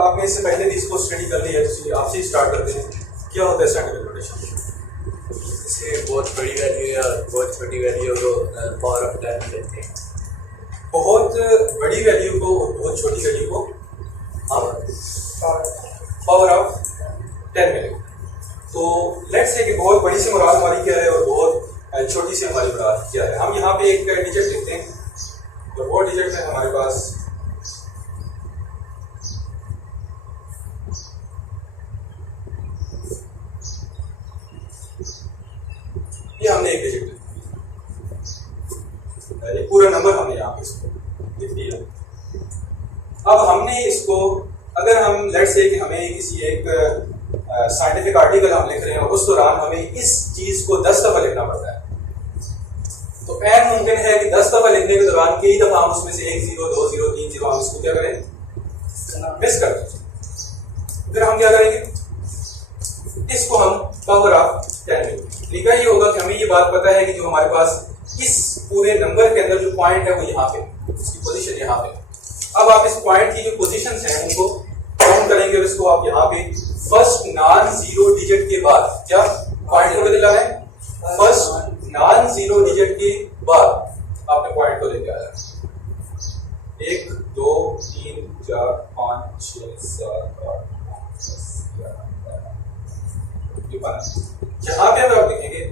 आपने इससे पहले भी इसको स्टडी कर ली है, तो आपसे ही स्टार्ट करते हैं। क्या होता है साइंटिफिक नोटेशन? इससे बहुत बड़ी वैल्यू या बहुत छोटी वैल्यू को पावर ऑफ 10 लेते हैं। बहुत बड़ी वैल्यू को और बहुत छोटी वैल्यू को हम पावर ऑफ 10 में लेते। तो लेट्स से कि बहुत बड़ी से मुराद हमारी क्या है और बहुत छोटी से हमारी मुराद क्या है। हम यहाँ पे एक डिजिट लिखते हैं, तो वो डिजिट है हमारे पास ये हमने एक डिजिट लिखा, पूरा नंबर हमने यहाँ पे इसको लिख दिया। अब हमने इसको, अगर हम लेट्स से कि हमें किसी एक साइंटिफिक आर्टिकल हम लिख रहे हैं और उस दौरान हमें इस चीज को 10 दफा लिखना पड़ता है, तो ऐन मुमकिन है कि 10 दफा लिखने के दौरान कई दफा हम उसमें से 1 0 2 0 3 0 हम इसको क्या करें, मिस कर दें। फिर हम क्या करेंगे, इसको हम पावर ऑफ 10 में। तरीका ये होगा कि हमें ये बात पता है कि जो हमारे पास इस पूरे नंबर के अंदर जो पॉइंट है वो यहाँ पे, उसकी पोजीशन यहाँ पे। अब आप इस पॉइंट की जो पोजीशंस हैं उनको काउंट करेंगे और इसको आप यहाँ पे फर्स्ट नॉन जीरो डिजिट के बाद, क्या पॉइंट को कितने लाना है, फर्स्ट नॉन जीरो डिजिट के बाद आपने पॉइंट को लेके आया 1 2 3 4 5 6 7 8 9 10 यहाँ पे अगर आप देखेंगे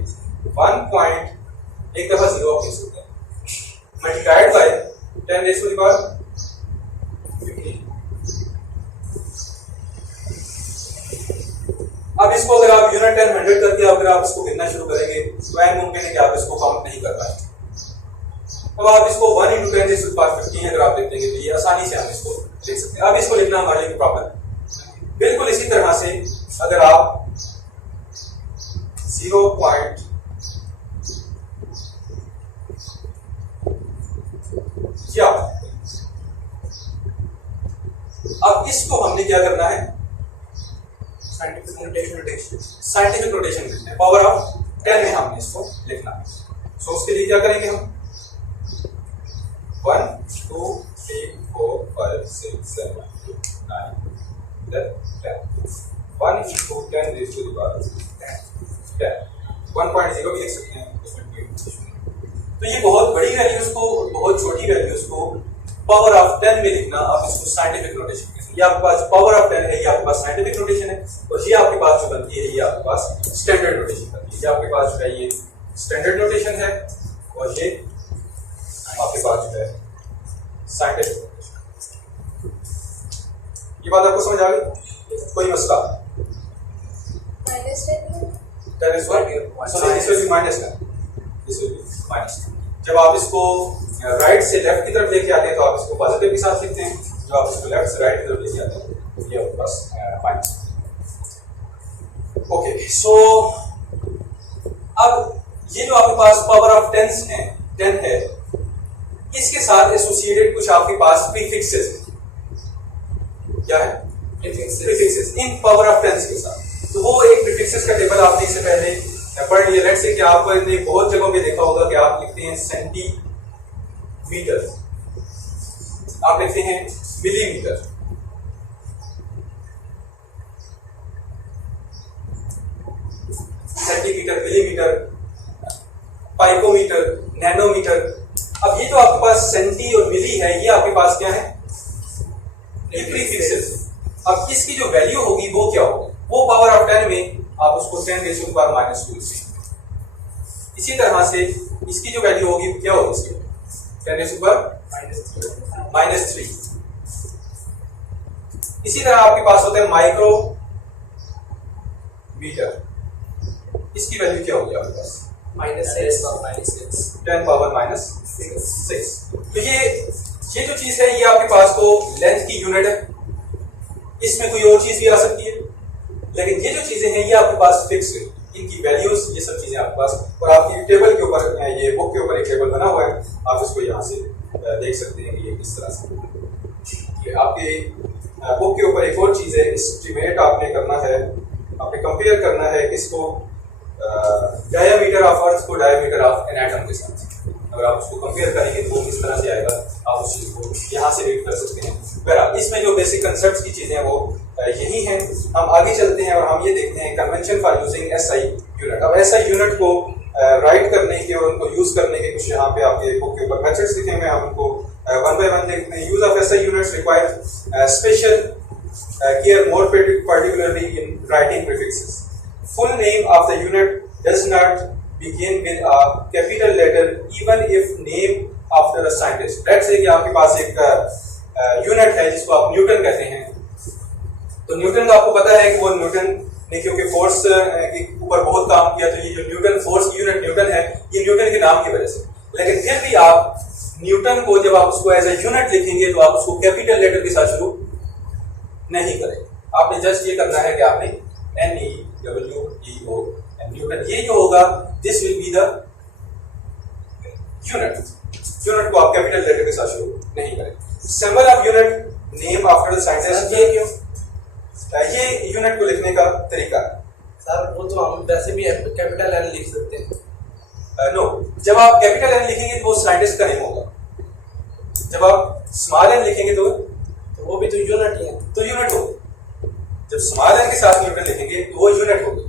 1 पॉइंट एक दफा जीरो आप लिख सकते हैं, multiplied by 10 raise to the power 15। अब इसको अगर आप यूनिट 10 100 करके अगर आप इसको गिनना शुरू करेंगे तो ऐन मुमकिन है कि आप इसको काउंट नहीं कर पाएंगे। अब आप इसको 1 × 10 रेज़ टू द पावर 15 अगर आप लिख देंगे तो ये आसानी से हम इसको लिख सकते हैं। अब इसको लिखना हमारे लिए प्रॉब्लम। बिल्कुल इसी तरह से अगर आप 0 पॉइंट क्या, अब इसको हमने क्या करना है, साइंटिफिक नोटेशन लिखना है, पावर ऑफ 10 में हमने इसको लिखना है। सो उसके लिए क्या करेंगे हम 1 2 3 4 5 6 7 8 9 10 1 × 10 रेज़ टू द पावर 10 1.0 भी लिख सकते हैं उसमें। तो ये बहुत बड़ी वैल्यूज को बहुत छोटी वैल्यूज को पावर ऑफ 10 में लिखना, आप इसको साइंटिफिक नोटेशन कहते हैं। ये आपके पास पावर ऑफ 10 है, ये आपके पास साइंटिफिक नोटेशन है, और ये आपके पास जो बनती है ये आपके पास स्टैंडर्ड नोटेशन बनती है। ये आपके पास जो है ये स्टैंडर्ड नोटेशन है और ये आपके पास जो है साइंटिफिक नोटेशन। ये बात आपको समझ आ गई? कोई मसला? That is what? So this will be minus 10. This will be minus 10. जब आप इसको राइट से लेफ्ट की तरफ लेके आते हैं तो आप इसको पॉजिटिव के साथ लिखते हैं, जब आप इसको लेफ्ट से राइट की तरफ लेके आते हैं ये आपके पास माइनस। ओके, सो अब ये जो आपके पास पावर ऑफ 10 है, इसके साथ एसोसिएटेड कुछ आपके पास प्रीफिक्सेस हैं। क्या है? प्रीफिक्सेस इन पावर ऑफ 10 के साथ। तो वो एक प्रीफिक्सेस का टेबल आपने इससे पहले पढ़ लिया। लेट्स से कि आपने बहुत जगहों पे देखा होगा कि आप लिखते हैं सेंटीमीटर, आप लिखते हैं मिलीमीटर, सेंटीमीटर, मिलीमीटर, पाइकोमीटर, नैनोमीटर। अब ये जो आपके पास सेंटी और मिली है ये आपके पास क्या है? प्रीफिक्सेस। अब इसकी जो वैल्यू होगी वो क्या होगी? वो पावर ऑफ 10 में आप उसको 10 रेज़ टू द पावर -2 से। इसी तरह से इसकी जो वैल्यू होगी क्या होगी इसकी? 10 रेज़ टू द पावर -3। इसी तरह आपके पास होता है माइक्रो मीटर, इसकी वैल्यू क्या होगी आपके पास? -6 10 पावर -6। तो ये जो चीज है ये आपके पास तो लेंथ की यूनिट है, इसमें कोई और चीज भी आ सकती है, लेकिन ये जो चीजें हैं ये आपके पास फिक्स है, इनकी वैल्यूज ये सब चीजें आपके पास। और आपकी टेबल के ऊपर, ये बुक के ऊपर एक टेबल बना हुआ है, आप इसको यहाँ से देख सकते हैं कि ये किस तरह से। आपके बुक के ऊपर एक और चीज है, एस्टिमेट आपने करना है, आपने कंपेयर करना है किसको, डायमीटर ऑफ अर्थ को डायमीटर ऑफ एन एटम के साथ। अगर आप उसको कंपेयर करेंगे तो वो किस तरह से आएगा, आप उस चीज को यहाँ से रीड कर सकते हैं। बहरहाल इसमें जो बेसिक कंसेप्ट की चीजें हैं वो यही हैं। हम आगे चलते हैं और हम ये देखते हैं convention for using SI unit. अब एसआई यूनिट को राइट करने के और उनको यूज करने के कुछ यहाँ पे आपके बुक के ऊपर मेथड्स लिखे हुए हैं, हम उनको वन बाय वन देखते हैं। Use of SI units require special care more particularly in writing prefixes. Full name of the unit does not begin with a capital letter even if named after a scientist. Let's say कि आपके पास एक unit है जिसको आप Newton कहते हैं, तो Newton का आपको पता है कि वो न्यूटन ने क्योंकि फोर्स के ऊपर बहुत काम किया, तो ये जो न्यूटन फोर्स की यूनिट न्यूटन है, ये न्यूटन के नाम की वजह से। लेकिन फिर भी आप न्यूटन को जब आप उसको एज ए यूनिट लिखेंगे तो आप उसको कैपिटल लेटर के साथ शुरू नहीं करें। आपने जस्ट ये करना है कि आपने NEWTO न्यूटन, ये जो होगा this will be the unit. Unit को आप कैपिटल लेटर के साथ शुरू नहीं करें। Symbol of unit name after the scientist, ये क्यों? ये यूनिट को लिखने का तरीका है। सर वो तो हम वैसे भी कैपिटल एन लिख सकते हैं। नो, जब आप कैपिटल एन लिखेंगे तो वो साइंटिस्ट का नेम होगा। जब आप स्मॉल एन लिखेंगे तो वो भी तो यूनिट ही है, तो यूनिट होगा। जब स्मॉल एन के साथ न्यूटन लिखेंगे तो वो यूनिट होगी।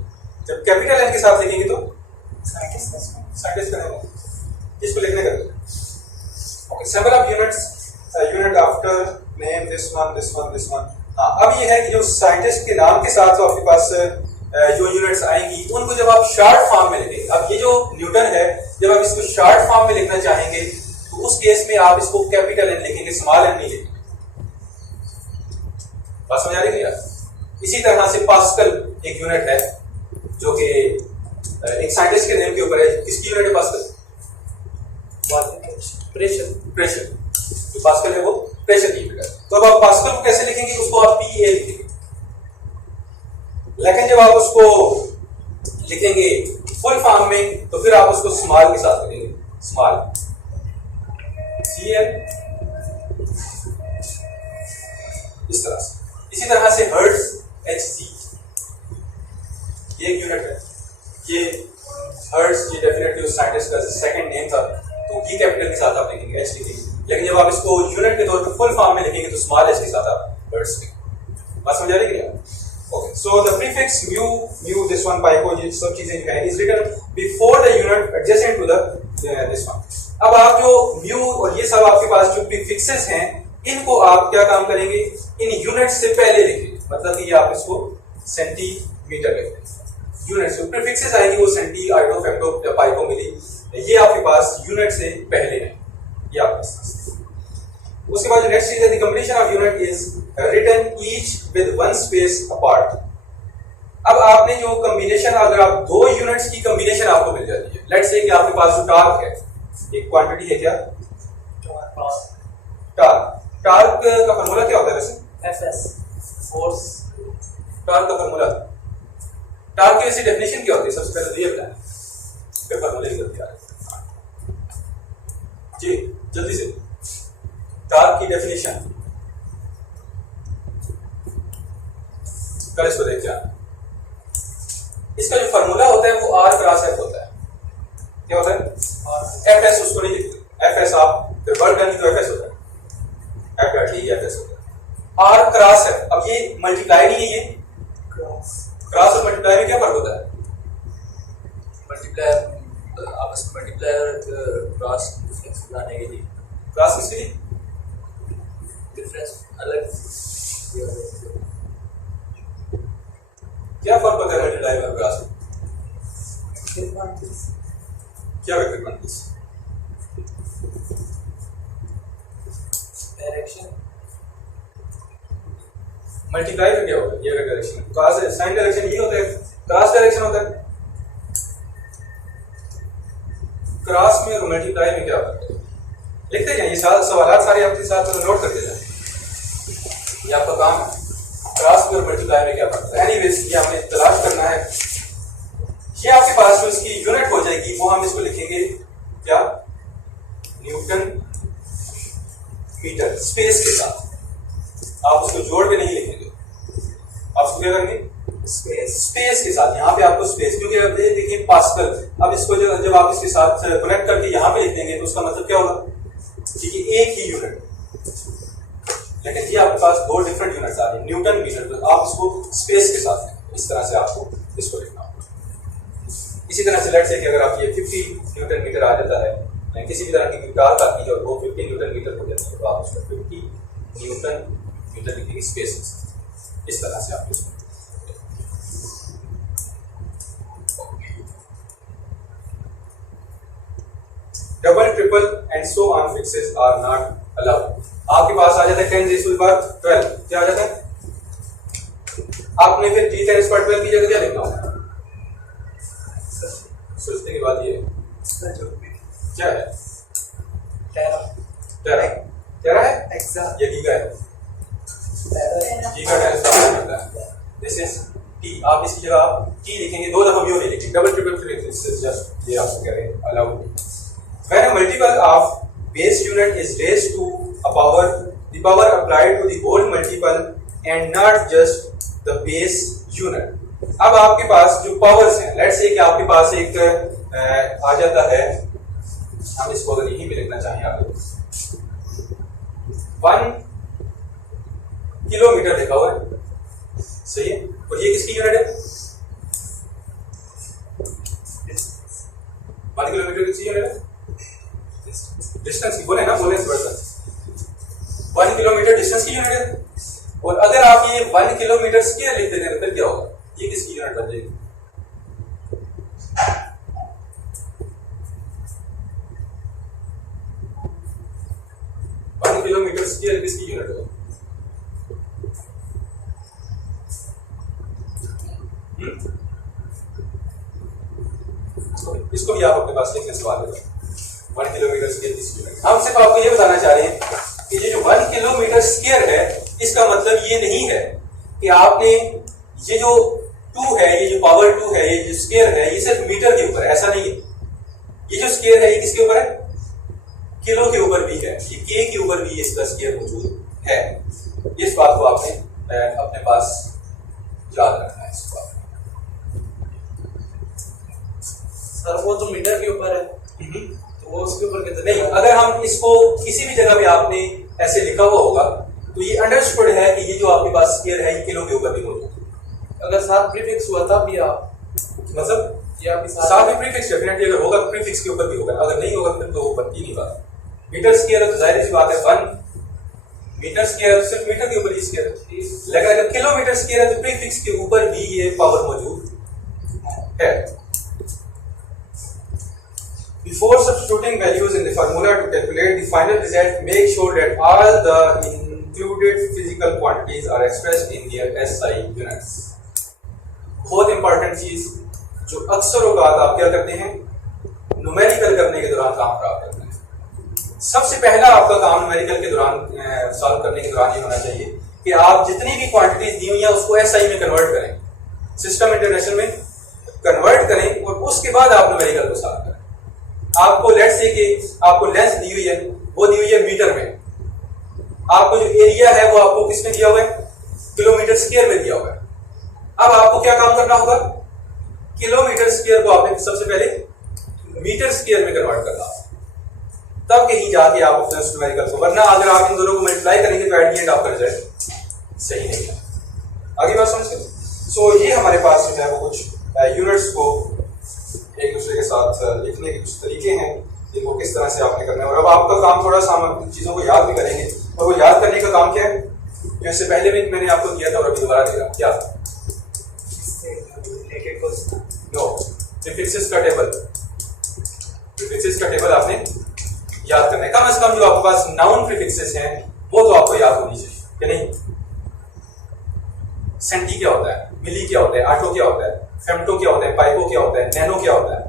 जब कैपिटल एन के साथ लिखेंगे तो साइंटिस्ट का नेम होगा। इसको लिखने का okay. Symbol of units, unit after name, this one this one this one. हाँ, अब ये है कि जो साइंटिस्ट के नाम के साथ जो आपके पास जो यूनिट्स आएंगी उनको जब आप शॉर्ट फॉर्म में लिखेंगे, अब ये जो न्यूटन है जब आप इसको शॉर्ट फॉर्म में लिखना चाहेंगे तो उस केस में आप इसको कैपिटल एन लिखेंगे, स्मॉल एन नहीं लिखेंगे। बात समझ आ रही है यार? इसी तरह से पास्कल एक यूनिट है जो कि एक साइंटिस्ट के नेम के ऊपर है। किसकी यूनिट है पास्कल? प्रेशर। प्रेशर। जो पास्कल है वो प्रेशर की यूनिट है। तो अब आप पास्कल को कैसे लिखेंगे? उसको आप PA लिखेंगे। लेकिन जब आप उसको लिखेंगे फुल फॉर्म में तो फिर आप उसको स्मॉल के साथ लिखेंगे, स्मॉल CL, इस तरह से। इसी तरह से हर्ट्ज HZ, ये एक यूनिट है। ये हर्ट्ज, ये डेफिनेटली उस साइंटिस्ट का सेकंड नेम था, तो ये कैपिटल के साथ आप लिखेंगे, H लिखेंगे। लेकिन जब आप इसको यूनिट के तौर पर फुल फॉर्म में लिखेंगे तो स्मॉल h के साथ आप हर्ट्ज लिखेंगे। बात समझ आ रही है? Okay, so the prefix mu this one pico, ये सब चीजें जो है is written before the unit adjacent to the this one. अब आप जो mu और ये सब आपके पास जो प्रीफिक्सेस हैं इनको आप क्या काम करेंगे? इन यूनिट से पहले लिखेंगे। मतलब कि ये आप इसको सेंटीमीटर लिखेंगे। यूनिट से प्रीफिक्सेस आएगी वो सेंटी, आइटो, फेक्टो, पाइको, मिली, ये आपके पास यूनिट से पहले है। ये आपके पास उसके बाद नेक्स्ट चीज है the completion of unit is written each with one space apart. अब आपने जो कॉम्बिनेशन, अगर आप दो यूनिट्स की कॉम्बिनेशन आपको मिल जाती है, लेट्स से कि आपके पास जो टार्क है, एक क्वांटिटी है क्या? टार्क। टार्क का फार्मूला क्या होता है वैसे? FS, force. टार्क का फार्मूला, टार्क की वैसे डेफिनेशन क्या होती है? सबसे पहले तो ये बताएं, फिर फार्मूले की जरूरत है जी, जल्दी से। टार्क की डेफिनेशन कल इसको देख जाना। इसका जो फार्मूला होता है वो R क्रॉस F होता है। क्या होता है? FS उसको नहीं लिखते, FS आप फिर वर्ड डन तो FS होता है, F बैठ ही FS होता है। R क्रॉस F, अब ये मल्टीप्लाई नहीं है, ये क्रॉस और मल्टीप्लाई में क्या फर्क होता है? मल्टीप्लाई आपस में मल्टीप्लाई क्रॉस डिफरेंस लाने के लिए। क्रॉस किसके लिए? डिफरेंस अलग। क्या फर्क होता है मल्टीप्लाई और क्रॉस में? क्या वेक्टर क्वांटिटीज? डायरेक्शन। मल्टीप्लाई का क्या होता है? ये अगर डायरेक्शन, क्रॉस साइन डायरेक्शन ये होता है, क्रॉस डायरेक्शन होता है। क्रॉस में और मल्टीप्लाई में क्या होता है? लिखते जाइए, सवाल सारे आपके साथ नोट करते जाए, ये आपका काम है। क्रॉस में और मल्टीप्लाई में क्या फर्क है? एनीवेज ये हमें तलाश करना है। ये आपके पास जो इसकी यूनिट हो जाएगी वो हम इसको लिखेंगे क्या? न्यूटन मीटर, स्पेस के साथ। आप उसको जोड़ के नहीं लिखेंगे, आप उसको क्या करेंगे? स्पेस के साथ। यहाँ पे आपको स्पेस, क्योंकि अब देखिए पास्कल, अब इसको जब आप इसके साथ कनेक्ट करके यहाँ पे लिख देंगे तो उसका मतलब क्या होगा? ठीक है, एक ही यूनिट। लेकिन ये आपके पास दो डिफरेंट यूनिट्स आ रही है, न्यूटन मीटर, तो आप इसको स्पेस के साथ लें, इस तरह से आपको इसको लिखना होगा। इसी तरह से लेट से कि अगर आप ये 50 न्यूटन मीटर आ जाता है, किसी भी तरह की कार आती है और वो 50 न्यूटन मीटर हो जाती है, तो आप उसको 50 न्यूटन मीटर लिखेंगे स्पेस के साथ, इस तरह से आप इसको। Double triple and so on fixes are not allowed. आपके पास आ जाता है 10⁻12, क्या आ जाता है? आपने फिर 3×12 की जगह क्या लिखना होगा? सोचने की बात ये क्या है? टेरा है या गीगा है? गीगा टेरा है। This is T. आप इसकी जगह आप टी लिखेंगे, दो दफा भी नहीं लिखेंगे, डबल ट्रिपल फिर जस्ट ये आपको कह रहे हैं allowed. When a multiple of base unit is raised to a power, the power applied to the whole multiple and not just the base unit। अब आपके पास जो पावर्स हैं, लेट्स से कि आपके पास एक आ जाता है, हम इसको अगर यहीं पे लिखना चाहें आप 1 किलोमीटर लिखा हुआ है, सही है, और ये किसकी यूनिट है? 1 किलोमीटर किसकी यूनिट है? डिस्टेंस की, बोले ना, बोले 1 किलोमीटर डिस्टेंस की यूनिट है। और अगर आप ये 1 किलोमीटर स्क्वायर लिख देते हैं तो क्या होगा? ये किसकी यूनिट बन जाएगी? वन किलोमीटर स्क्वायर किसकी यूनिट होगा? इसको भी आप अपने पास लिखने से बात करें, 1 किलोमीटर स्क्वायर किसकी यूनिट। हम सिर्फ आपको ये बताना चाह रहे हैं कि ये जो 1 किलोमीटर स्क्वायर है, इसका मतलब ये नहीं है कि आपने ये जो 2 है, ये जो पावर 2 है, ये जो स्क्वायर है, ये सिर्फ मीटर के ऊपर है, ऐसा नहीं है। ये जो स्क्वायर है ये किसके ऊपर है? किलो के ऊपर भी है, ये के के ऊपर भी इसका स्क्वायर मौजूद है। इस बात को आपने अपने पास याद रखना है। इस बात सर वो तो मीटर के ऊपर है, तो वो उसके ऊपर कितने? नहीं, अगर हम इसको किसी भी जगह पे आपने ऐसे लिखा हुआ होगा तो ये अंडरस्टूड है कि ये जो आपके पास स्क्वायर है ये किलो के ऊपर भी मौजूद है। अगर साथ प्रीफिक्स हुआ तब भी आप मतलब या भी साथ में प्रीफिक्स डेफिनेटली अगर होगा तो प्रीफिक्स के ऊपर भी होगा, अगर नहीं होगा फिर तो वो बनती नहीं बात। मीटर स्क्वायर तो जाहिर सी बात है 1 मीटर स्क्वायर सिर्फ मीटर के ऊपर ही स्क्वायर है, लेकिन अगर किलोमीटर स्क्वायर है तो प्रीफिक्स के ऊपर भी ये पावर मौजूद है। Before substituting values in the formula to calculate the final result, make sure that all the included physical quantities are expressed in their SI units। बहुत इंपॉर्टेंट चीज जो अक्सर औकात आप क्या करते हैं, न्यूमेरिकल करने के दौरान काम खराब करते हैं। सबसे पहला आपका काम न्यूमेरिकल के दौरान सॉल्व करने के दौरान ये होना चाहिए कि आप जितनी भी क्वांटिटीज दी हुई हैं उसको SI में कन्वर्ट करें, सिस्टम इंटरनेशनल में कन्वर्ट करें और उसके बाद आप न्यूमेरिकल को सॉल्व करें। आपको लेट्स से कि आपको लेंथ दी हुई है, वो दी हुई है मीटर में, आपको जो एरिया है वो आपको किसमें दिया हुआ है? किलोमीटर स्क्वायर में दिया हुआ है। अब आपको क्या काम करना होगा? किलोमीटर स्क्वायर को आपने सबसे पहले मीटर स्क्वायर में कन्वर्ट करना, तब कहीं जाके आप अपने न्यूमेरिकल को, वरना अगर आप इन दोनों को मल्टीप्लाई करेंगे तो एट द एंड आपका रिजल्ट सही नहीं है। आगे बात समझ गए? सो ये हमारे पास जो है वो कुछ यूनिट्स को एक दूसरे के साथ लिखने के कुछ तरीके हैं, इनको किस तरह से आपने करना है। और अब आपका काम थोड़ा सा हम चीज़ों को याद भी करेंगे, और वो याद करने का काम क्या है जो इससे पहले भी मैंने आपको दिया था और अभी दोबारा दे रहा हूं। क्या? नो, प्रीफिक्सेस का टेबल, प्रीफिक्सेस का टेबल आपने याद करना है। कम से कम जो आपके पास नाउन प्रीफिक्सेस हैं वो तो आपको याद होनी चाहिए कि नहीं। सेंटी क्या होता है, मिली क्या होता है, आटो क्या होता है, फेम्टो क्या होता है, पाइको क्या होता है, नैनो क्या होता है,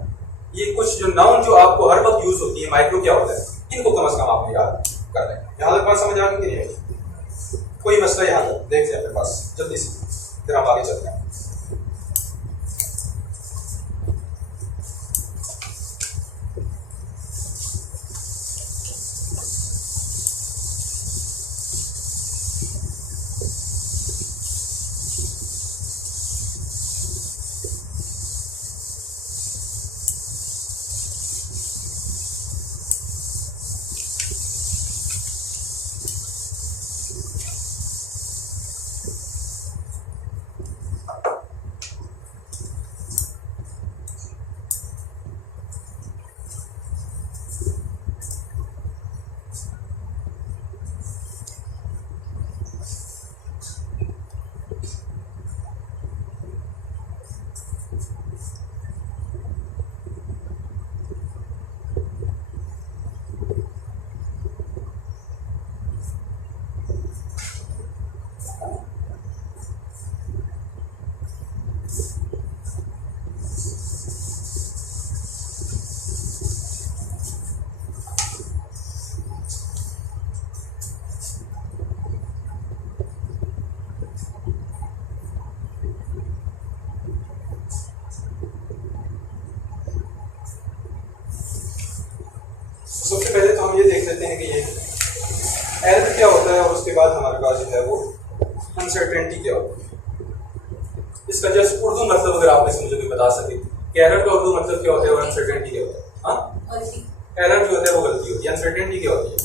ये कुछ जो नाउन जो आपको हर वक्त यूज होती है, माइक्रो क्या होता है, इनको कम से कम आपने याद कर लें। यहाँ तक बात समझ आ गई नहीं? कोई मसला यहाँ तक देखते हैं अपने पास जल्दी से, फिर हम आगे चलते हैं। लेते हैं कि ये एरर क्या होता है और उसके बाद हमारे पास जो है वो अनसर्टेनिटी क्या होती है। इसका जस्ट उर्दू मतलब अगर आप इसमें मुझे कोई बता सके कि एरर का उर्दू मतलब क्या होता है और अनसर्टेनिटी क्या होता है। हाँ, एरर जो होता है वो गलती होती है, अनसर्टेनिटी क्या होती है?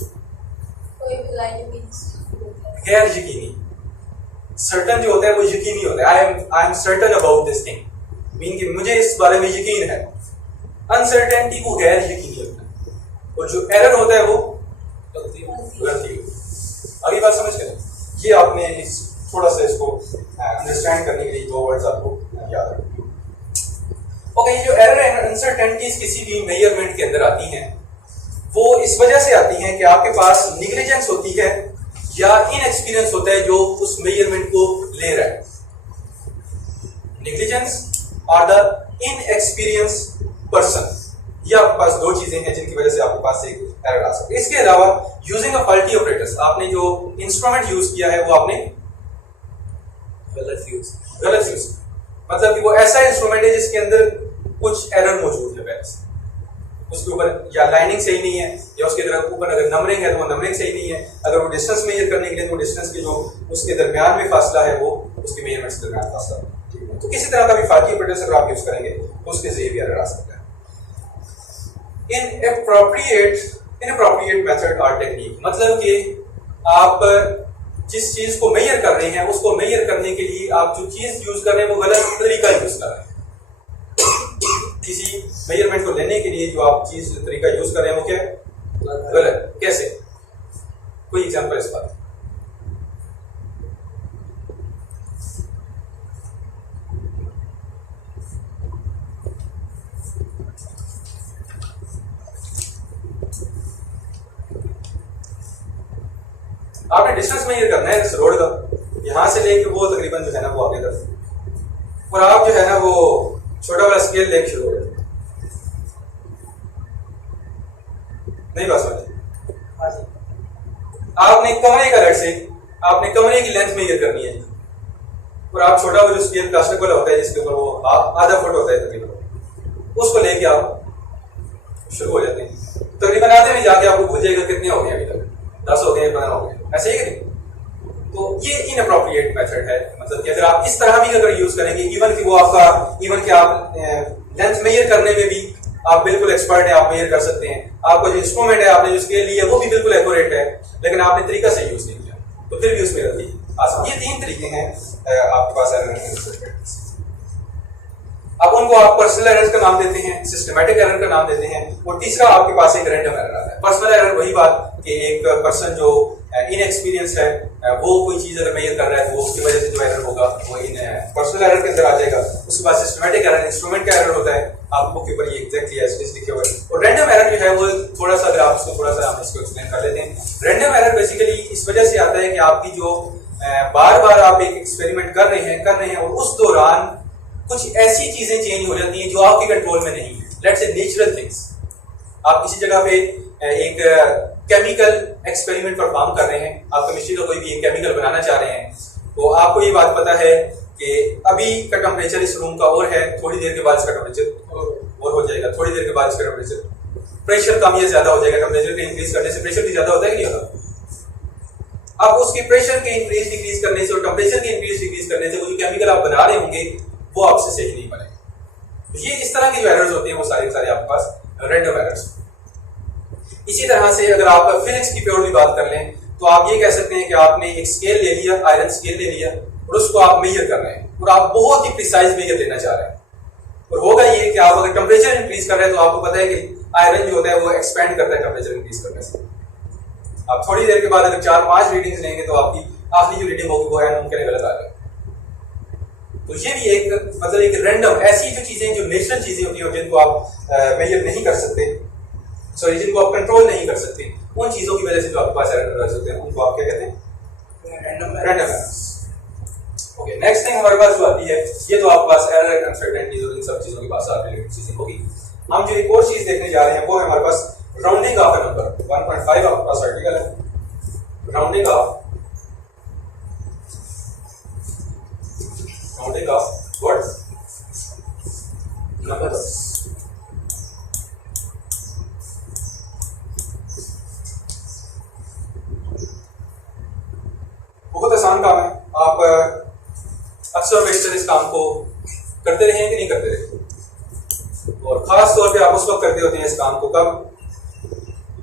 गैर यकीनी। सर्टन जो होता है वो यकीनी होता है, I am certain about this thing, mean कि मुझे इस बारे में यकीन है। अनसर्टेनिटी को गैर यकीनी होता है, और जो एरर होता है वो गलती होती है। अगली बात समझ गए? ये आपने इस थोड़ा सा इसको अंडरस्टैंड करने के लिए दो वर्ड्स आपको याद रखना। ओके, ये जो एरर एंड अनसर्टेनिटीज किसी भी मेजरमेंट के अंदर आती हैं वो इस वजह से आती हैं कि आपके पास निग्लिजेंस होती है या इनएक्सपीरियंस होता है जो उस मेजरमेंट को ले रहा है। निग्लिजेंस और द इनएक्सपीरियंस पर्सन, ये आपके पास दो चीजें हैं जिनकी वजह से आपके पास एक एरर आ सकती है। इसके अलावा यूजिंग अ फॉल्टी ऑपरेटर्स, आपने जो इंस्ट्रूमेंट यूज किया है वो आपने गलत यूज, मतलब कि वो ऐसा इंस्ट्रूमेंट है जिसके अंदर कुछ एरर मौजूद है पहले से, उसके ऊपर या लाइनिंग सही नहीं है या उसके ऊपर अगर नंबरिंग है तो वो नंबरिंग सही नहीं है, अगर वो डिस्टेंस मेजर करने के लिए तो डिस्टेंस के जो उसके दरमियान में फासला है वो उसके मेजरमेंट्स के दरमियान फासला है। तो किसी तरह का भी फॉल्टी ऑपरेटर्स अगर आप यूज करेंगे तो उसके जरिए भी एरर आ सकता है। इनअप्रोप्रिएट मेथड और टेक्निक, मतलब कि आप जिस चीज को मेजर कर रहे हैं उसको मेजर करने के लिए आप जो चीज यूज कर रहे हैं वो गलत तरीका यूज कर रहे हैं। किसी मेजरमेंट को लेने के लिए जो आप चीज तरीका यूज कर रहे हैं वो क्या है? गलत। कैसे? कोई एग्जांपल इस बात? आपने डिस्टेंस मेजर करना है इस रोड का, यहां से लेके वो तकरीबन जो है ना वो आगे तक, और आप जो है ना वो छोटा वाला स्केल लेके शुरू हो गए। नहीं बात समझे? आपने कमरे का लेट से आपने कमरे की लेंथ मेजर करनी है और आप छोटा वो जो स्केल प्लास्टिक वाला होता है जिसके ऊपर वो आधा फुट होता है तकरीबन, उसको लेके आप शुरू हो जाते हैं। तकरीबन आधे में जाके आपको भूल जाएगा कितने हो गए अभी तक, 10 हो गए, 15 हो गए, ऐसे ही नहीं। तो ये इनअप्रोप्रिएट मेथड है, मतलब कि अगर आप इस तरह भी अगर यूज करेंगे, इवन कि आप लेंथ मेजर करने में भी आप बिल्कुल एक्सपर्ट है, आप मेजर कर सकते हैं, आपका जो इंस्ट्रूमेंट है आपने जो स्केल लिया वो भी बिल्कुल एक्यूरेट है, लेकिन आपने तरीका सही यूज नहीं किया तो फिर भी उसमें गलती आ सकती है। ये 3 तरीके हैं आपके पास एरर के। अब उनको आप पर्सनल एरर का नाम देते हैं, सिस्टमैटिक एरर का नाम देते हैं, और तीसरा आपके पास एक रैंडम एरर आता है। पर्सनल एरर वही बात कि एक पर्सन जो इनएक्सपीरियंस है वो कोई चीज अगर मेजर कर रहा है तो उसकी वजह से जो एरर होगा वो इन पर्सनल एरर के अंदर आ जाएगा। उसके बाद सिस्टमैटिक एरर इंस्ट्रूमेंट का एरर होता है, आपको के ऊपर ये एग्जैक्टली एज इट इज लिखे हुए। और रैंडम एरर जो है वो थोड़ा सा अगर आप इसको थोड़ा सा हम इसको एक्सप्लेन कर लेते हैं। रैंडम एरर बेसिकली इस वजह से आता है कि आपकी जो बार बार आप एक एक्सपेरिमेंट कर रहे हैं और उस दौरान कुछ ऐसी चीजें चेंज हो जाती हैं जो आपके कंट्रोल में नहीं है। लेट्स से नेचुरल थिंग्स, आप किसी जगह पे एक केमिकल एक्सपेरिमेंट परफॉर्म कर रहे हैं, आप केमिस्ट्री का कोई भी एक केमिकल बनाना चाह रहे हैं, तो आपको ये बात पता है कि अभी का टेम्परेचर इस रूम का और है, थोड़ी देर के बाद इसका टेम्परेचर और हो जाएगा, थोड़ी देर के बाद इसका टेम्परेचर, प्रेशर कम या ज्यादा हो जाएगा। टेम्परेचर के इंक्रीज करने से प्रेशर भी ज्यादा होता है कि नहीं होता? अब उसके प्रेशर के इंक्रीज डिक्रीज करने से और टेम्परेचर के इंक्रीज डिक्रीज करने से वो जो केमिकल आप बना रहे होंगे वो आपसे सही नहीं बनेगा। ये इस तरह के जो एरर्स होते हैं वो सारे आपके पास रैंडम एरर्स। इसी तरह से अगर आप फिजिक्स की प्योरली बात कर लें तो आप ये कह सकते हैं कि आपने एक स्केल ले लिया, आयरन स्केल ले लिया, और उसको आप मेजर कर रहे हैं और आप बहुत ही प्रिसाइज मेजर देना चाह रहे हैं। और होगा ये कि आप अगर टेम्परेचर इंक्रीज कर रहे हैं तो आपको पता है कि आयरन जो होता है वो एक्सपेंड करता है टेम्परेचर इंक्रीज करने से। आप थोड़ी देर के बाद अगर 4-5 रीडिंग्स लेंगे तो आपकी आखिरी जो रीडिंग होगी वो मुमकिन गलत आ जाएगी। तो ये भी एक मतलब एक रैंडम ऐसी जो चीजें जो नेचुरल चीजें होती हैं जिनको आप मेजर नहीं कर सकते, सॉरी जिनको आप कंट्रोल नहीं कर सकते, उन चीजों की वजह से जो आपके पास एरर होते हैं उनको आप क्या कहते हैं? Random errors. Okay, next thing हमारे पास जो आती है, ये तो आपके पास एरर अनसर्टेनिटीज और इन सब चीजों के पास आप रिलेटेड चीजें होगी। हम जो एक और चीज देखने जा रहे हैं वो है हमारे पास राउंडिंग ऑफ अ नंबर। 1.5 आपके पास आर्टिकल है, राउंडिंग ऑफ what numbers। काम है, आप अक्सर बेशतर इस काम को करते रहे हैं कि नहीं करते रहे, और खास तौर पे आप उस वक्त करते होते हैं इस काम को कब,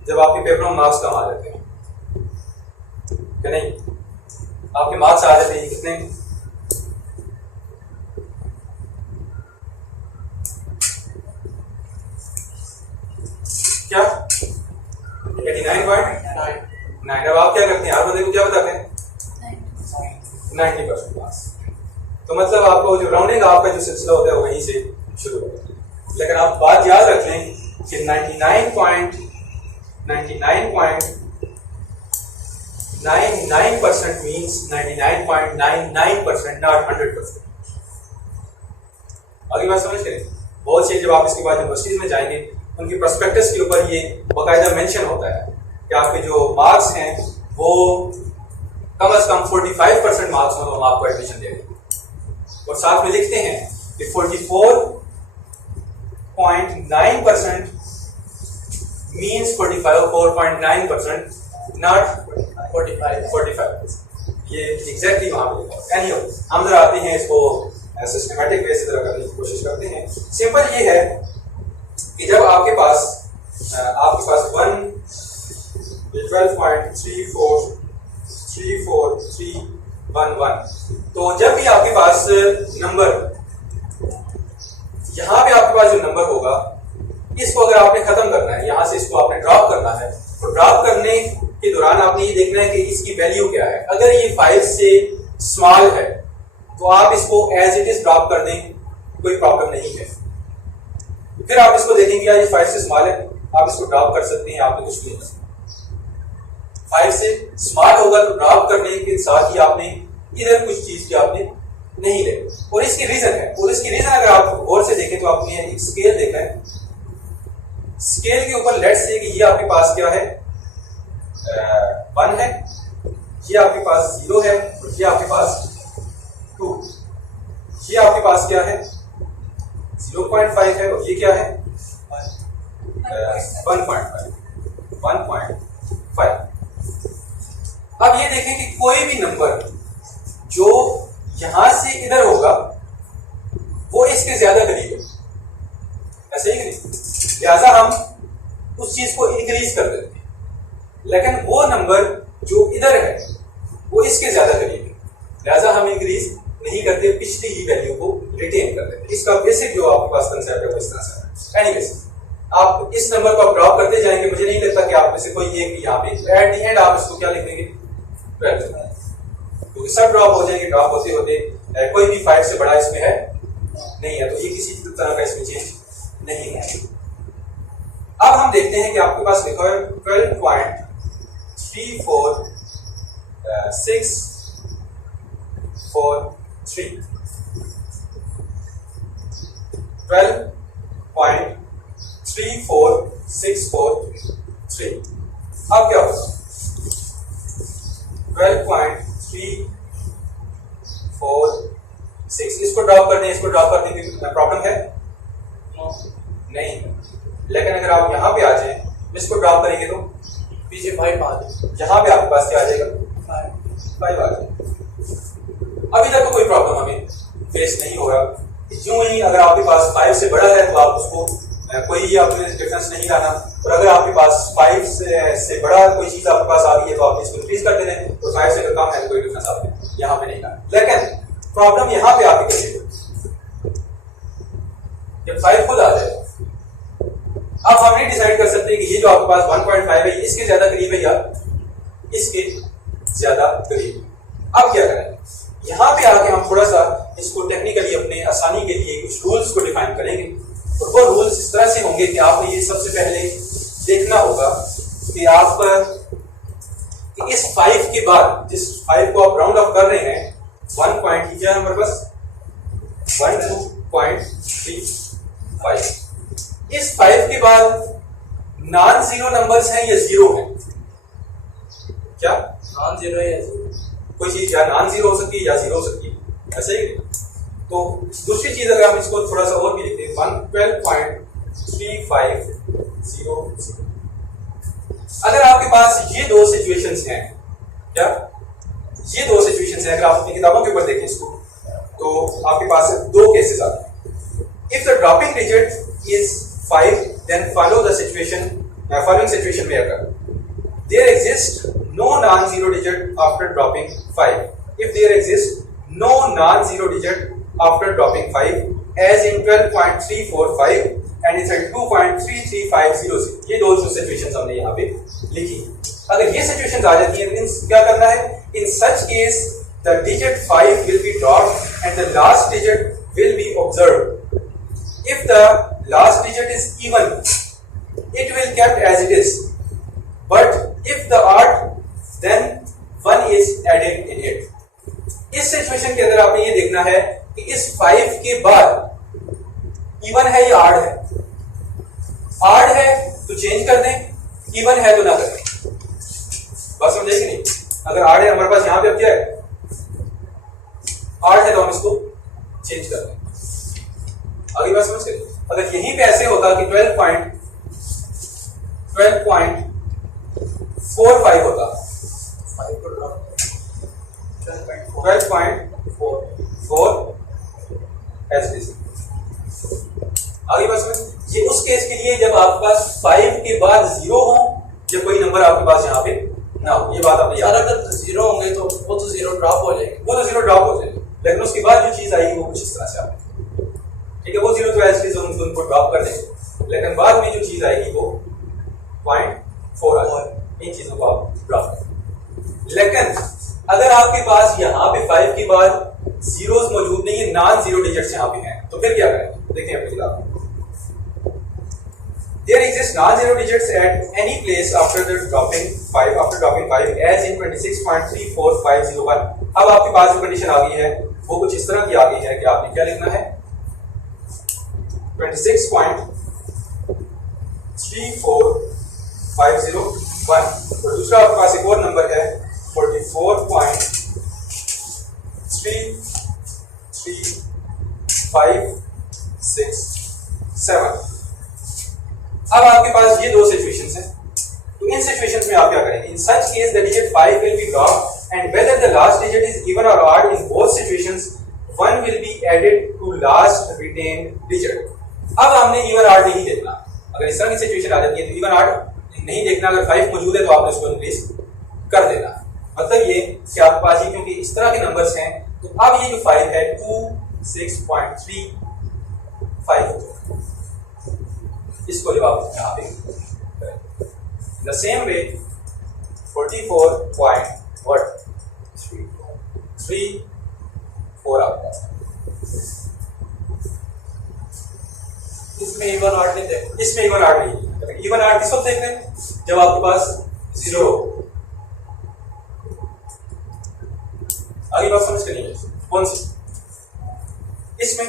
जब आपके पेपरों में मार्क्स कम आ जाते हैं कि नहीं। आपके मार्क्स आ जाते हैं कितने, क्या 89.9। अब आप क्या करते हैं, हर बंदे को क्या बताते हैं 90% पास। तो मतलब आपको जो राउंडिंग आपका जो सिलसिला होता है वो वहीं से शुरू होता है। लेकिन आप बात याद रख लें कि 99.99% मीन्स 99.99%, नॉट 100%। अगली बात समझ गए। बहुत से जब आप इसके बाद यूनिवर्सिटीज में जाएंगे उनकी प्रोस्पेक्टस के ऊपर ये बाकायदा मेंशन होता है कि आपके जो मार्क्स हैं वो कम से कम 45% मार्क्स हो तो हम आपको एडमिशन देंगे, और साथ में लिखते हैं कि 44.9% मीन्स 44.9%, नॉट 45%। ये एग्जैक्टली वहां पे लिखा है। एनीवे हम जरा आते हैं इसको सिस्टमैटिक वे से जरा करने की कोशिश करते हैं। सिंपल ये है कि जब आपके पास 12.343311, तो जब भी आपके पास नंबर, यहां पे आपके पास जो नंबर होगा इसको अगर आपने खत्म करना है, यहां से इसको आपने ड्रॉप करना है, तो ड्रॉप करने के दौरान आपने ये देखना है कि इसकी वैल्यू क्या है। अगर ये 5 से स्मॉल है तो आप इसको एज इट इज ड्रॉप कर दें, कोई प्रॉब्लम नहीं है। फिर आप इसको देखेंगे यार ये 5 से स्मॉल है, आप इसको ड्रॉप कर सकते हैं, आपने कुछ नहीं कर सकते। 5 से स्मॉल होगा तो ड्रॉप करने के साथ ही आपने इधर कुछ चीज की आपने नहीं ले, और इसकी रीजन है, और इसकी रीजन अगर आप गौर से देखें तो आपने एक स्केल देखा है। स्केल के ऊपर लेट्स से कि ये आपके पास क्या है 1 है, ये आपके पास 0 है, और ये आपके पास 2, ये आपके पास क्या है 0.5 है, और ये क्या है 1.5। अब ये देखें कि कोई भी नंबर जो यहां से इधर होगा वो इसके ज्यादा करीब है, ऐसे ही नहीं, लिहाजा हम उस चीज को इंक्रीज कर देते हैं। लेकिन वो नंबर जो इधर है वो इसके ज्यादा करीब है, लिहाजा हम इंक्रीज नहीं करते, पिछली ही वैल्यू को रिटेन कर देते। इसका बेसिक जो आपके पास कंसेप्ट है वो इस तरह से है। एनीवेज आप इस नंबर को आप ड्रॉप करते जाएंगे, मुझे नहीं लगता कि आप में से कोई एक यहाँ पे एट द एंड आप इसको क्या लिख देंगे 12, क्योंकि सब ड्रॉप हो जाएंगे। ड्रॉप होते होते कोई भी 5 से बड़ा इसमें है नहीं है, तो ये किसी तरह का इसमें चेंज नहीं है। अब हम देखते हैं कि आपके पास लिखा है 12.34643, 12.34643। अब क्या होगा 12.346, इसको ड्रॉप करने की प्रॉब्लम है नहीं, लेकिन अगर आप यहां पे आ जाए इसको ड्रॉप करेंगे तो पीछे 5 आ जाए, यहां पे आपके पास क्या आ जाएगा 5 आ जाएगा। अभी तक तो कोई प्रॉब्लम हमें फेस नहीं हो रहा। यूं ही अगर आपके पास 5 से बड़ा है तो आप उसको कोई आपने डिफरेंस नहीं लाना, और अगर आपके पास 5 से बड़ा कोई चीज आपके पास आ गई है तो आप इसको इंक्रीज कर देना, और 5 से अगर कम है तो कोई डिफरेंस आपने यहाँ पे नहीं लाना। लेकिन प्रॉब्लम यहाँ पे आपकी कैसे होगी जब 5 खुद आ जाएगा। अब हम नहीं डिसाइड कर सकते कि ये जो आपके पास 1.5 है इसके ज्यादा करीब है या इसके ज्यादा करीब। अब क्या करें, यहां पे आके हम थोड़ा सा इसको टेक्निकली अपने आसानी के लिए कुछ रूल्स को डिफाइन करेंगे, और वो रूल्स इस तरह से होंगे कि आपने ये सबसे पहले देखना होगा कि आप इस 5 के बाद, जिस 5 को आप राउंड ऑफ कर रहे हैं 1 पॉइंट क्या नंबर बस 12.35, इस 5 के बाद नॉन जीरो नंबर्स हैं या जीरो हैं, क्या नॉन जीरो या जीरो, कोई चीज या नॉन जीरो हो सकती है या जीरो हो सकती है, ऐसे ही। तो दूसरी चीज अगर हम इसको थोड़ा सा और भी लिखते हैं 12.3500, अगर आपके पास ये दो सिचुएशंस हैं, क्या ये दो सिचुएशंस सिचुएशंस हैं, अगर आप अपनी किताबों के ऊपर देखें इसको तो आपके पास दो केसेस आते हैं। If the dropping digit is 5 then follow the situation following situation में अगर there exist no non zero digit after dropping 5, if there exist no non zero digit after dropping 5 as in 12.345 and it's 2.33500, ये दो situations हमने यहाँ पे लिखी। अगर ये सिचुएशंस आ जाती हैं तो क्या करना है, in such case the digit 5 will be dropped and the last digit will be observed. If the last digit is even it will kept as it is, but if the odd then 1 is added in it. इस situation के अंदर आपने ये देखना है कि इस 5 के बाद इवन है या ऑड है। ऑड है तो चेंज कर दें, इवन है तो ना करें। बात समझे कि नहीं? अगर ऑड है हमारे पास यहां पे अब क्या है, ऑड है तो हम इसको चेंज कर दें। अगली बात समझ गए? अगर यहीं पे ऐसे होता कि 12.45 होता, 12.4 ऐसे आगे बात समझ। ये उस केस के लिए जब आपके पास 5 के बाद 0 हो, जब कोई नंबर आपके पास यहाँ पे ना हो। ये बात आपने याद, अगर 0 होंगे तो वो तो 0 ड्रॉप हो जाएगी, वो तो 0 ड्रॉप हो जाएगी, लेकिन उसके बाद जो चीज आएगी वो कुछ इस तरह से आएगी। ठीक है, वो 0 तो ऐसे उनको ड्रॉप कर देंगे, लेकिन बाद में जो चीज आएगी वो 0.4 आ जाएगी। इन चीजों को आप ड्रॉप करें। लेकिन अगर आपके पास यहाँ पे 5 के बाद जीरोस मौजूद नहीं है, नॉन जीरो डिजिट्स यहाँ पे हैं, तो फिर क्या करें? देखें अपनी किताब में। There exist non-zero digits at any place after dropping 5 as in 26.34501। अब आपके पास जो कंडीशन आ गई है वो कुछ इस तरह की आ गई है कि आपने क्या लिखना है, 26.34501। और दूसरा आपके पास एक और नंबर है 44.33567। अब आपके पास ये दो सिचुएशंस हैं, तो इन सिचुएशंस में आप क्या करेंगे? In such case the digit 5 will be dropped and whether the last digit is even और odd in both situations 1 will be added to last retain digit. अब हमने इवन ऑड नहीं देखना। अगर इस तरह की सिचुएशन आ जाती है तो इवन ऑड नहीं देखना। अगर 5 मौजूद है तो आपने उसको इंक्रीज कर देना। मतलब ये कि आपके पास ये क्योंकि इस तरह के नंबर्स हैं, तो अब ये जो 5 है 26.35 इसको जब आप यहाँ पे द सेम वे 44.34 आपका, इसमें इवन ऑड नहीं देखना, इसमें इवन ऑड नहीं। इवन ऑड किस वक्त देख रहे हैं? जब आपके पास 0। आगे बात समझ करनी है कौन सी? इसमें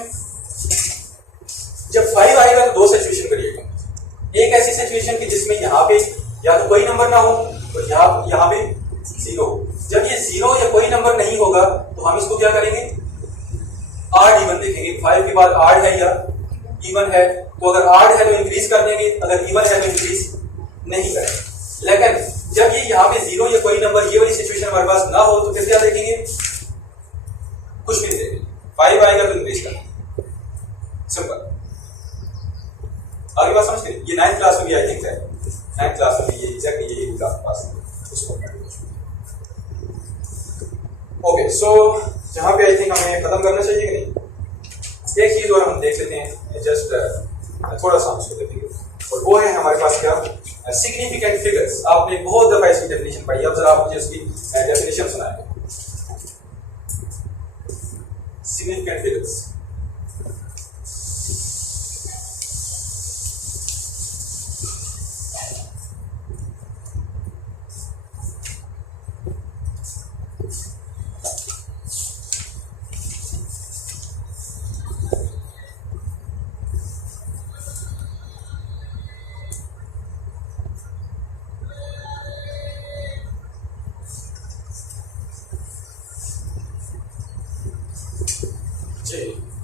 जब 5 आएगा तो दो सिचुएशन करिएगा। एक ऐसी सिचुएशन की जिसमें यहाँ पे या तो कोई नंबर ना हो और यहाँ पे 0। जब ये 0 या कोई नंबर नहीं होगा तो हम इसको क्या करेंगे? ऑड इवन देखेंगे। 5 के बाद ऑड है या इवन है, तो अगर ऑड है तो इंक्रीज कर देंगे, अगर इवन है तो इंक्रीज नहीं करेंगे। लेकिन जब ये यहाँ पे 0 या कोई नंबर, ये वाली सिचुएशन हमारे पास ना हो तो फिर क्या देखेंगे? कुछ भी नहीं देखेंगे। 5 आएगा तो इंक्रीज करेंगे, सिंपल। आगे बात समझ गए? ये 9th क्लास में भी आई थिंक है, 9th क्लास में भी ये एग्जैक्टली यही होगा आपके पास। ओके, सो जहां पे आई थिंक हमें खत्म करना चाहिए कि नहीं? एक चीज और हम देख लेते हैं, जस्ट थोड़ा सा उसको देखेंगे, और वो है हमारे पास क्या? Significant figures. आपने बहुत दफा इसकी डेफिनेशन पढ़ी, अब जरा आप मुझे उसकी डेफिनेशन सुनाएंगे। Significant figures.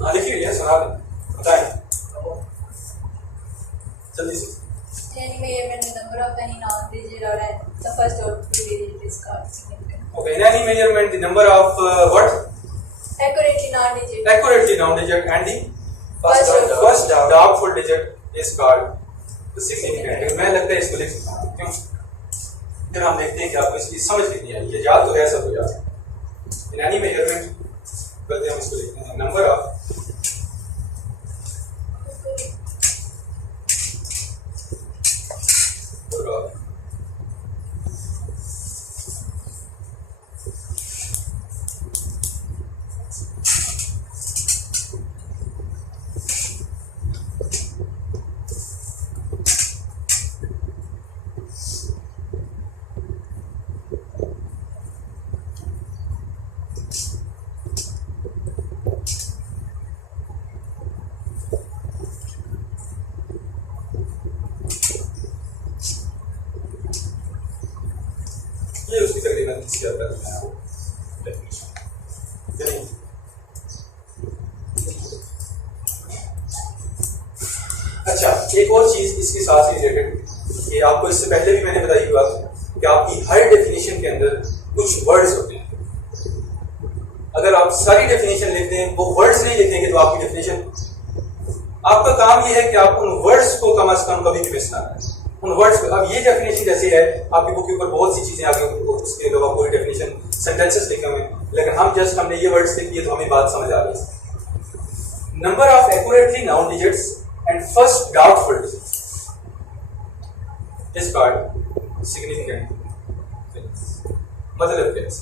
हाँ लिखी हुई है, सुना बताएं जल्दी से। Anyway, when the number of any non-digit or the first or two digit is called significant. Okay, in any measurement, the number of what? Accurately non-digit. Accurately noun digit and the first doubtful digit is called the significant. मैं लगता है इसको लिख सकता हूँ, क्यों? फिर हम देखते हैं कि आपको इसकी समझ कितनी आई, ये याद तो है सब याद। In any measurement, कहते हैं हम इसको लिखते हैं number of ये उसकी तकरीबन इसके अंदर है वो डेफिनेशन। अच्छा, एक और चीज इसके साथ रिलेटेड, कि आपको इससे पहले भी मैंने बताई बात कि आपकी हर डेफिनेशन के अंदर कुछ वर्ड्स होते हैं। अगर आप सारी डेफिनेशन लिखते हैं, वो वर्ड्स नहीं लिखेंगे तो आपकी डेफिनेशन, आपका काम ये है कि आप उन वर्ड्स को कम से कम कभी भी मिस ना करें। उन वर्ड्स को, अब ये डेफिनेशन जैसे है आपकी बुक के ऊपर बहुत सी चीजें आगे उसके अलावा कोई डेफिनेशन सेंटेंसेस लिखे हुए, लेकिन हमने ये वर्ड्स लिख दिए तो हमें बात समझ आ गई। Number of accurately noun digits and first doubtful digits is called significant. मतलब कैसे?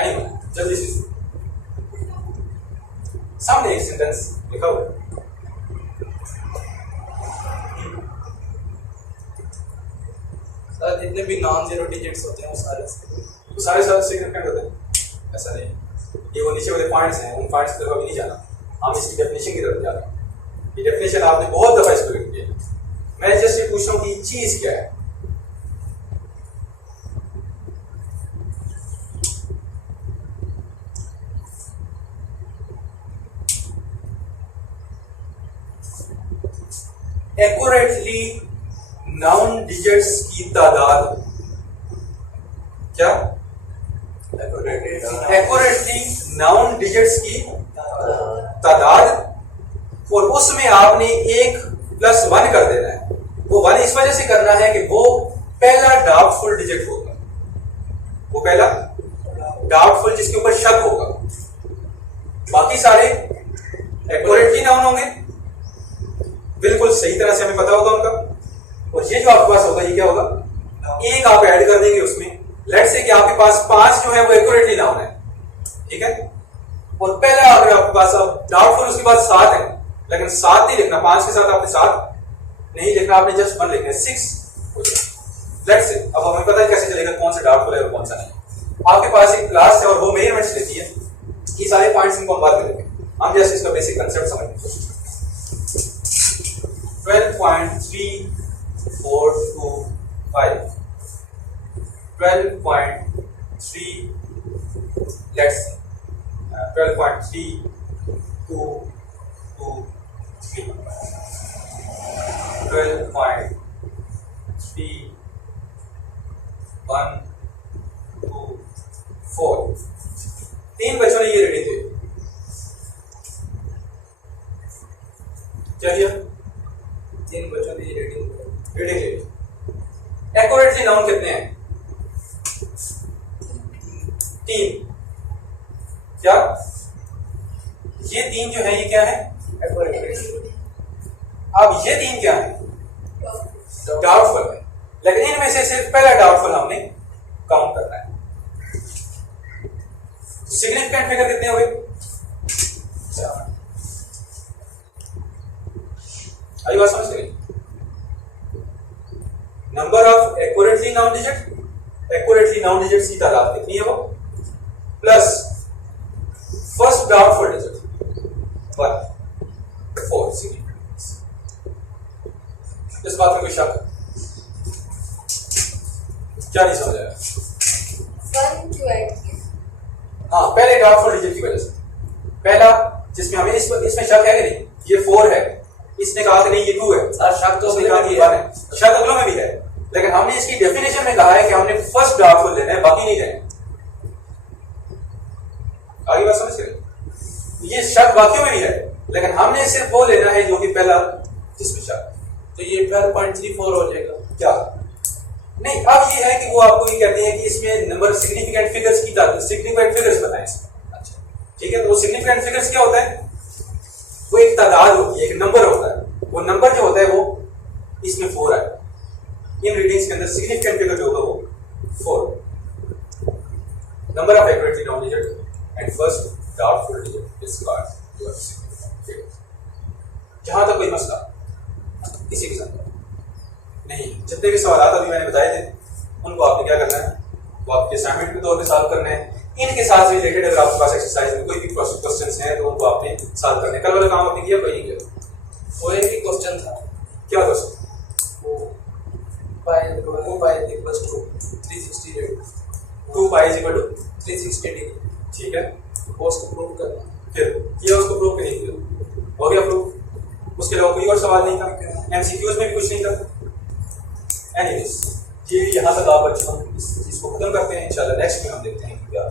एनीवन, जल्दी से सामने एक सेंटेंस लिखा हुआ है, जितने भी नॉन जीरो डिजिट्स होते हैं वो सारे सिग्निफिकेंट होते हैं। ऐसा नहीं, ये वो नीचे वाले पॉइंट्स हैं, उन पॉइंट्स की तरफ अभी नहीं जाना, हम इसकी डेफिनेशन की तरफ जा रहे हैं। ये डेफिनेशन आपने बहुत दफा इसको लिख दिया, मैं जस्ट ये पूछ रहा हूँ कि चीज क्या है। एक्यूरेटली नाउन डिजिट्स की तादाद क्या? एक्यूरेटली नाउन डिजिट्स की तादाद, और उसमें आपने 1+1 कर देना है। वो 1 इस वजह से करना है कि वो पहला डाउटफुल डिजिट होगा, वो पहला डाउटफुल जिसके ऊपर शक होगा, बाकी सारे एक्यूरेटली नाउन होंगे, बिल्कुल सही तरह से हमें पता होगा उनका। और ये जो आपके पास होगा ये क्या होगा? एक आप ऐड कर देंगे उसमें। लेट्स से कि आपके पास 5 जो है वो एक्यूरेटली नाउन है, ठीक है, और पहला अगर आपके पास अब डाउटफुल उसके बाद 7 है, लेकिन 7 नहीं लिखना, 5 के साथ आपने 7 नहीं लिखना, आपने जस्ट 1 लिखना है, 6 हो जाए। लेट्स से अब हमें पता है कैसे चलेगा कौन सा डाउटफुल है और कौन सा नहीं। आपके पास एक क्लास है और वो मेजरमेंट्स लेती है, ये सारे पॉइंट्स इनको हम बात करेंगे, हम जैसे इसका बेसिक कंसेप्ट समझने की कोशिश करें। 12.3 4 2 5 12.3 let's see 12.3 2 2 3 12.3 1 2 4 3 बच्चों ने ये रेडी थे, क्या किया? 3 बच्चों ने ये रेडी एक्यूरेटली नाउन कितने हैं? 3। क्या ये 3 जो है ये क्या है? अब ये 3 क्या है? डाउटफुल है, लेकिन इनमें से सिर्फ पहला डाउटफुल हमने काउंट करना है। सिग्निफिकेंट फिगर कितने हो गए? 7। आई बात समझ गई? Number of accurately noun digits की तादाद कितनी है वो, plus first doubtful digit 1 4 significant. इस बात में कोई शक? क्या नहीं समझ आया? 1 क्यों ऐड किया? हाँ, पहले डाउटफुल डिजिट की वजह से, पहला जिसमें हमें इसमें शक है कि नहीं, ये 4 है, इसने कहा कि नहीं ये 2 है, शक तो उसने कहा कि 1 है, शक अगलों में भी है, लेकिन हमने इसकी डेफिनेशन में कहा है कि हमने फर्स्ट डार्ट फुल लेना है, बाकी नहीं लेना। आगे बात समझ रहे? ये शर्त बाकियों में भी है, लेकिन हमने सिर्फ वो लेना है जो कि पहला जिसमें शर्त। तो ये 12.34 हो जाएगा क्या नहीं, अब ये है कि वो आपको ये कहते हैं कि इसमें नंबर सिग्निफिकेंट फिगर्स की सिग्निफिकेंट फिगर्स बताएं इसमें। अच्छा ठीक है, तो वो सिग्निफिकेंट फिगर्स क्या होता है? वो एक तादाद होती है, एक नंबर होता है। वो नंबर जो होता है वो इसमें 4 है। इन रीडिंग्स के अंदर सिग्निफिकेंट फिगर जो होगा वो 4। Number of accurately noun digit and first doubtful digit is called your significant figure. जहां तक कोई मसला इसी के साथ नहीं, जितने भी सवाल अभी मैंने बताए थे उनको आपने क्या करना है, वो आपके असाइनमेंट के तौर पे सॉल्व करने हैं। इनके साथ रिलेटेड अगर आपके पास एक्सरसाइज में कोई भी क्वेश्चंस हैं तो उनको आपने सॉल्व करने। कल वाला काम आपने किया, कोई नहीं किया? वो एक ही क्वेश्चन था, क्या क्वेश्चन? वो pi 2 360 degree 2 pi equal to 360 degree, ठीक है, वो उसको प्रूव करना। फिर किया उसको प्रूव के नहीं किया, हो गया प्रूव। उसके अलावा कोई और सवाल नहीं था, एमसीक्यूज में भी कुछ नहीं था। एनीवेज ये यहाँ तक आप बच्चों इस चीज को खत्म करते हैं। इंशाल्लाह नेक्स्ट में हम देखते हैं क्या